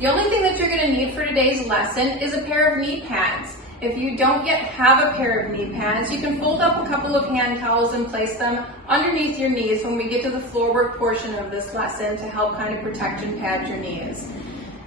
The only thing that you're going to need for today's lesson is a pair of knee pads. If you don't yet have a pair of knee pads, you can fold up a couple of hand towels and place them underneath your knees when we get to the floor work portion of this lesson to help kind of protect and pad your knees.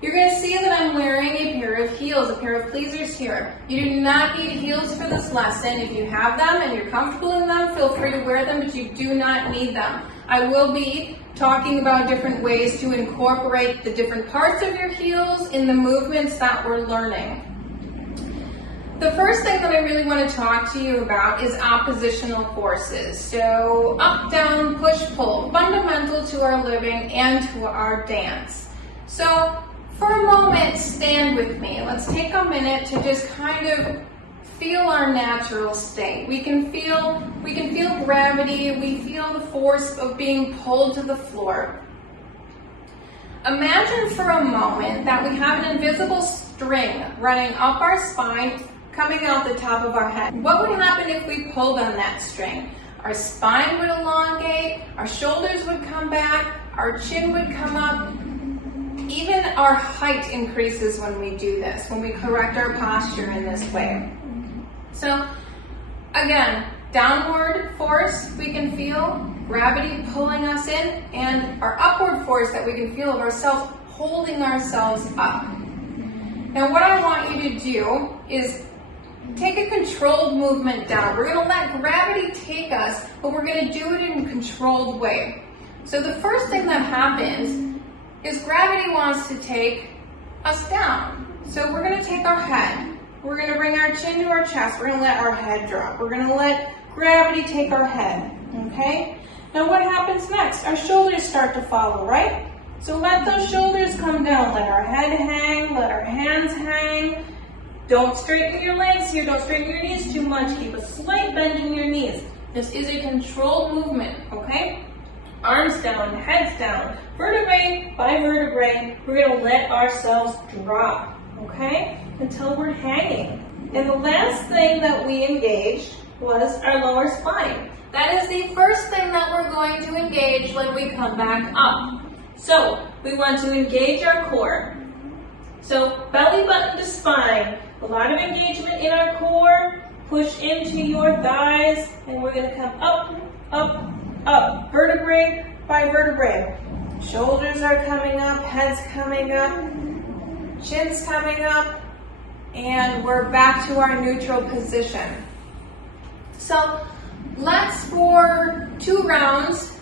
You're going to see that I'm wearing a pair of heels, a pair of pleasers here. You do not need heels for this lesson. If you have them and you're comfortable in them, feel free to wear them, but you do not need them. I will be talking about different ways to incorporate the different parts of your heels in the movements that we're learning. The first thing that I really want to talk to you about is oppositional forces. So up, down, push, pull, fundamental to our living and to our dance. So for a moment, stand with me. Let's take a minute to just kind of feel our natural state. We can feel gravity, we feel the force of being pulled to the floor. Imagine for a moment that we have an invisible string running up our spine, coming out the top of our head. What would happen if we pulled on that string? Our spine would elongate, our shoulders would come back, our chin would come up. Even our height increases when we do this, when we correct our posture in this way. So again, downward force we can feel, gravity pulling us in, and our upward force that we can feel of ourselves holding ourselves up. Now what I want you to do is take a controlled movement down. We're going to let gravity take us, but we're going to do it in a controlled way. So the first thing that happens is gravity wants to take us down. So we're going to take our head. We're going to bring our chin to our chest. We're going to let our head drop. We're going to let gravity take our head. Okay? Now what happens next? Our shoulders start to follow, right? So let those shoulders come down. Let our head hang. Let our hands hang. Don't straighten your legs here. Don't straighten your knees too much. Keep a slight bend in your knees. This is a controlled movement, okay? Arms down, heads down, vertebrae by vertebrae. We're going to let ourselves drop, okay? Until we're hanging. And the last thing that we engaged was our lower spine. That is the first thing that we're going to engage when we come back up. So we want to engage our core. So belly button to spine. A lot of engagement in our core. Push into your thighs, and we're going to come up, up, up, vertebrae by vertebrae. Shoulders are coming up, heads coming up, chin's coming up, and we're back to our neutral position. So let's, for 2 rounds,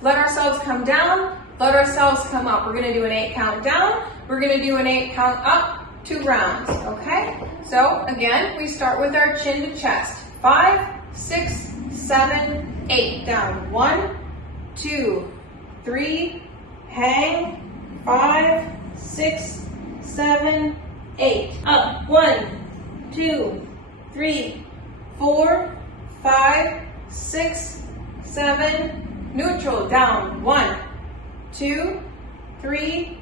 let ourselves come down, let ourselves come up. We're going to do an 8 count down, we're going to do an 8 count up, 2 rounds, okay? So again, we start with our chin to chest. 5, 6, 7, 8. Down. 1, 2, 3, hang. 5, 6, 7, 8. Up. 1, 2, 3, 4, 5, 6, 7. Neutral. Down. 1, 2, 3,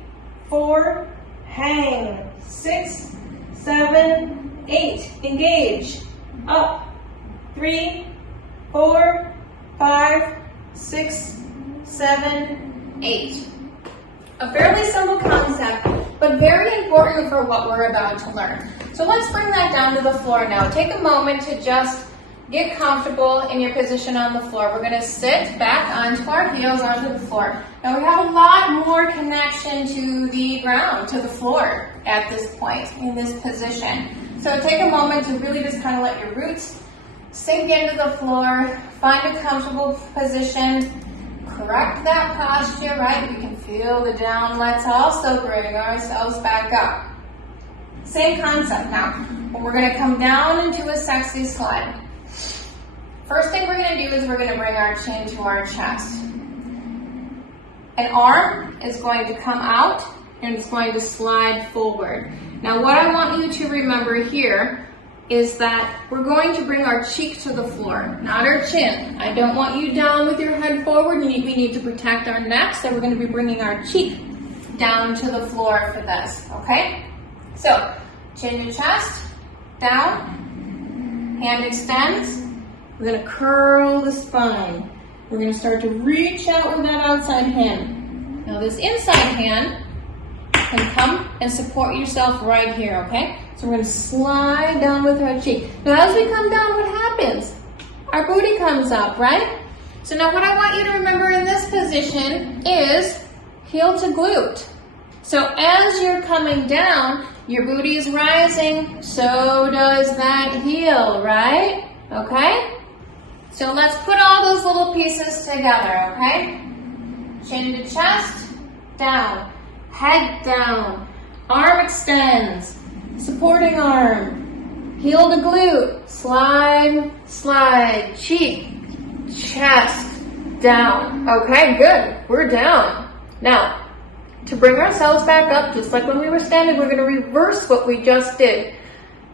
4, hang. 6, 7, 8. Engage. Up. 3, 4, 5, 6, 7, 8. A fairly simple concept, but very important for what we're about to learn. So let's bring that down to the floor now. Take a moment to just get comfortable in your position on the floor. We're going to sit back onto our heels onto the floor. Now we have a lot more connection to the ground, to the floor at this point, in this position. So take a moment to really just kind of let your roots sink into the floor, find a comfortable position, correct that posture, right? We can feel the down. Let's also bring ourselves back up. Same concept now, but we're going to come down into a sexy slide. First thing we're going to do is we're going to bring our chin to our chest. An arm is going to come out and it's going to slide forward. Now what I want you to remember here is that we're going to bring our cheek to the floor, not our chin. I don't want you down with your head forward. We need to protect our neck, so we're going to be bringing our cheek down to the floor for this, okay? So, chin to chest, down, hand extends. We're going to curl the spine. We're going to start to reach out with that outside hand. Now this inside hand and come and support yourself right here, okay? So we're gonna slide down with our cheek. Now as we come down, what happens? Our booty comes up, right? So now what I want you to remember in this position is heel to glute. So as you're coming down, your booty is rising, so does that heel, right? Okay? So let's put all those little pieces together, okay? Chin to chest, down, head down, arm extends, supporting arm, heel to glute, slide, slide, cheek, chest, down. Okay, good, we're down. Now, to bring ourselves back up, just like when we were standing, we're gonna reverse what we just did.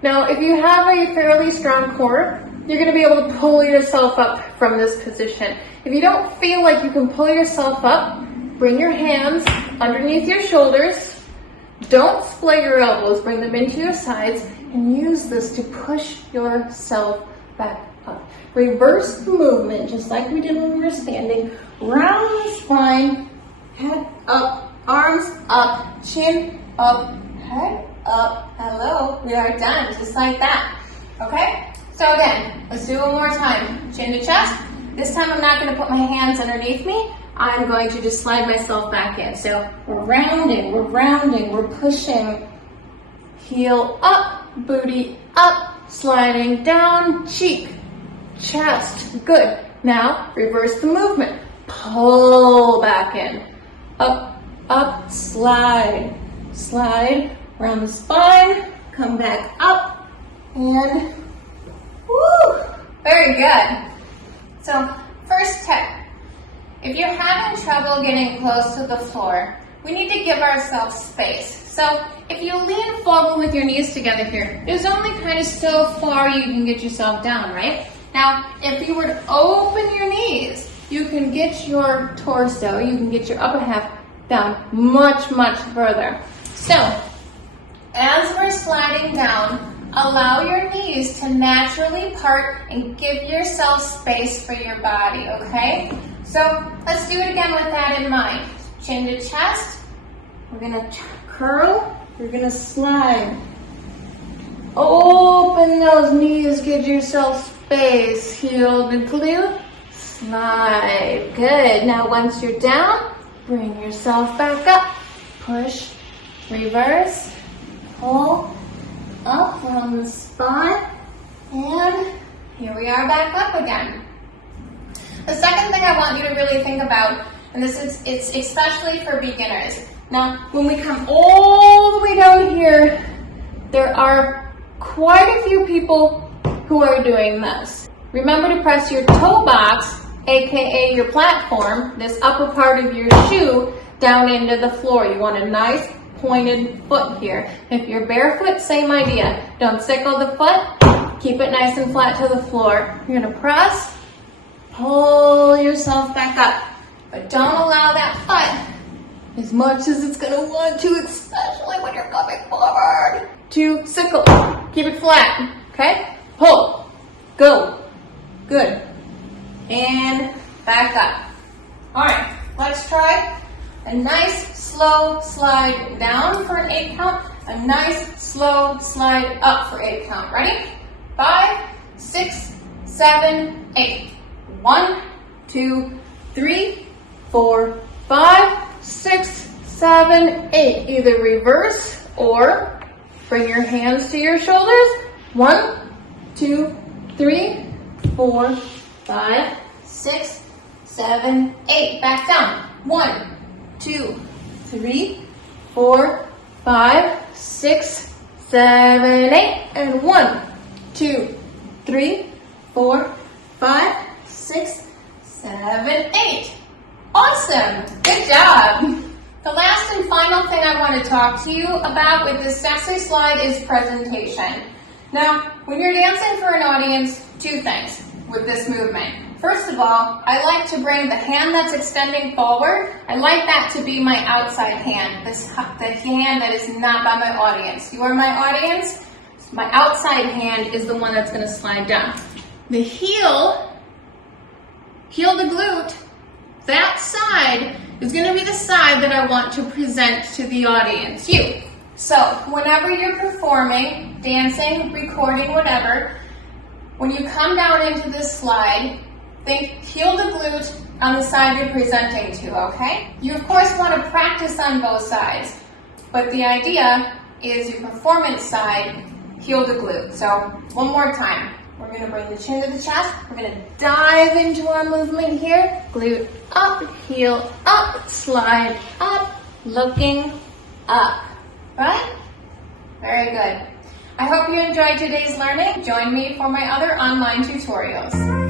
Now, if you have a fairly strong core, you're gonna be able to pull yourself up from this position. If you don't feel like you can pull yourself up, bring your hands underneath your shoulders. Don't split your elbows, bring them into your sides, and use this to push yourself back up. Reverse the movement, just like we did when we were standing. Round the spine, head up, arms up, chin up, head up. Hello, we are done, just like that. Okay? So again, let's do it one more time. Chin to chest. This time I'm not going to put my hands underneath me. I'm going to just slide myself back in. So we're rounding, we're pushing. Heel up, booty up, sliding down, cheek, chest. Good. Now reverse the movement. Pull back in. Up, up, slide, slide, around the spine, come back up, and woo, very good. So first tip, if you're having trouble getting close to the floor, we need to give ourselves space. So if you lean forward with your knees together here, there's only kind of so far you can get yourself down, right? Now, if you were to open your knees, you can get your torso, you can get your upper half down much, much further. So, as we're sliding down, allow your knees to naturally part and give yourself space for your body, okay? So, let's do it again with that in mind. Chin to chest, we're gonna curl, we're gonna slide. Open those knees, give yourself space, heel to glute, slide. Good, now once you're down, bring yourself back up. Push, reverse, pull, up on the spine, and here we are back up again. The second thing I want you to really think about, and it's especially for beginners. Now, when we come all the way down here, there are quite a few people who are doing this. Remember to press your toe box, aka your platform, this upper part of your shoe, down into the floor. You want a nice pointed foot here. If you're barefoot, same idea. Don't sickle the foot. Keep it nice and flat to the floor. You're gonna press, pull yourself back up. But don't allow that foot, as much as it's gonna want to, especially when you're coming forward, to sickle. Keep it flat, okay? Pull, go, good. And back up. All right, let's try a nice slow slide down for an 8 count, a nice slow slide up for 8 count. Ready? 5, 6, 7, 8. 1, 2, 3, 4, 5, 6, 7, 8. Either reverse or bring your hands to your shoulders. 1, 2, 3, 4, 5, 6, 7, 8. Back down. 1, 2, 3, 4, 5, 6, 7, 8. And 1, 2, 3, 4, 5, 6, 7, 8. Awesome. Good job. The last and final thing I want to talk to you about with this sexy slide is presentation. Now, when you're dancing for an audience, 2 things with this movement. First of all, I like to bring the hand that's extending forward. I like that to be my outside hand, the hand that is not by my audience. You are my audience. My outside hand is the one that's going to slide down. The heel to glute, that side is going to be the side that I want to present to the audience, you. So whenever you're performing, dancing, recording, whatever, when you come down into this slide, think heel the glute on the side you're presenting to, okay? You of course want to practice on both sides, but the idea is your performance side, heel the glute. So one more time. We're going to bring the chin to the chest. We're going to dive into our movement here. Glute up, heel up, slide up, looking up. Right? Very good. I hope you enjoyed today's learning. Join me for my other online tutorials.